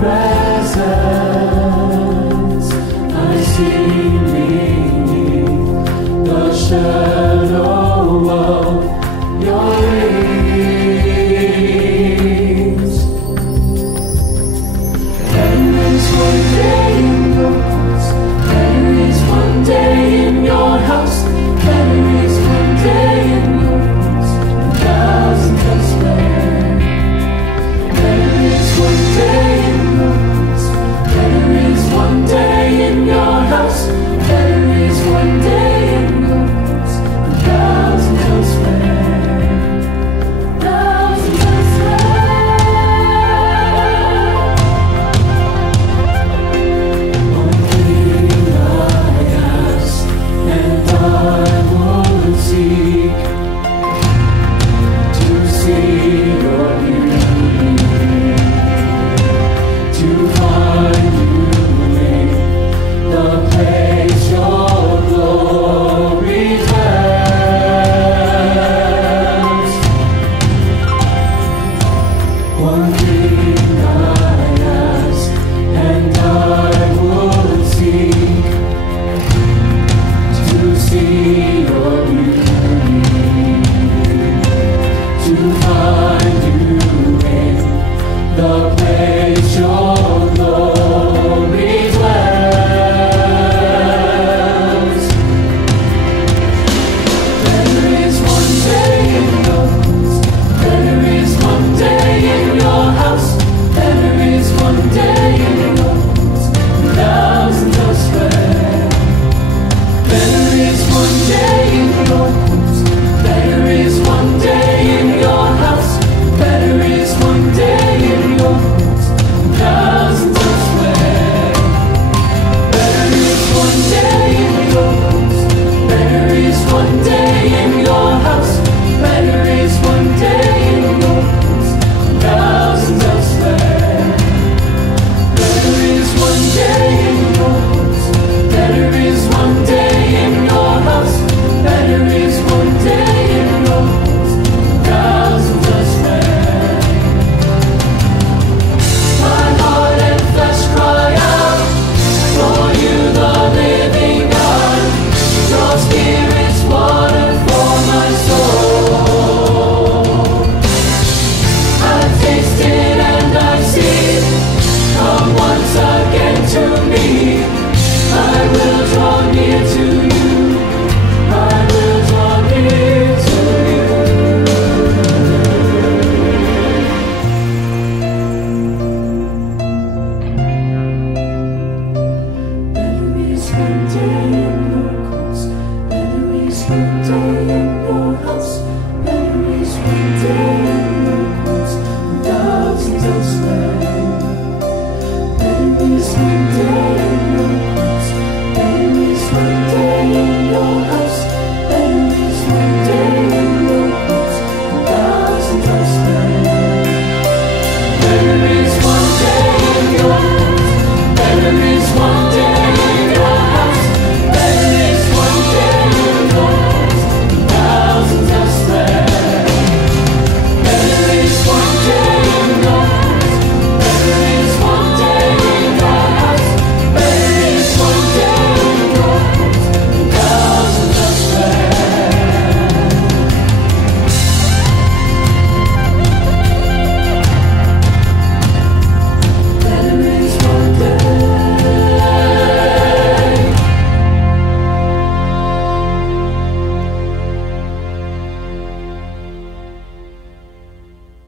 presence, I see beneath the shadow of your wings. There is one day in your courts, there is one day in your house, there is one day in your courts, thousands elsewhere. There is one day in your courts, there is one day in your house, there is one day in your courts, thousands elsewhere. Thousands elsewhere. One thing I ask, and I would seek, to see your beauty, to find you in the place your glory dwells. One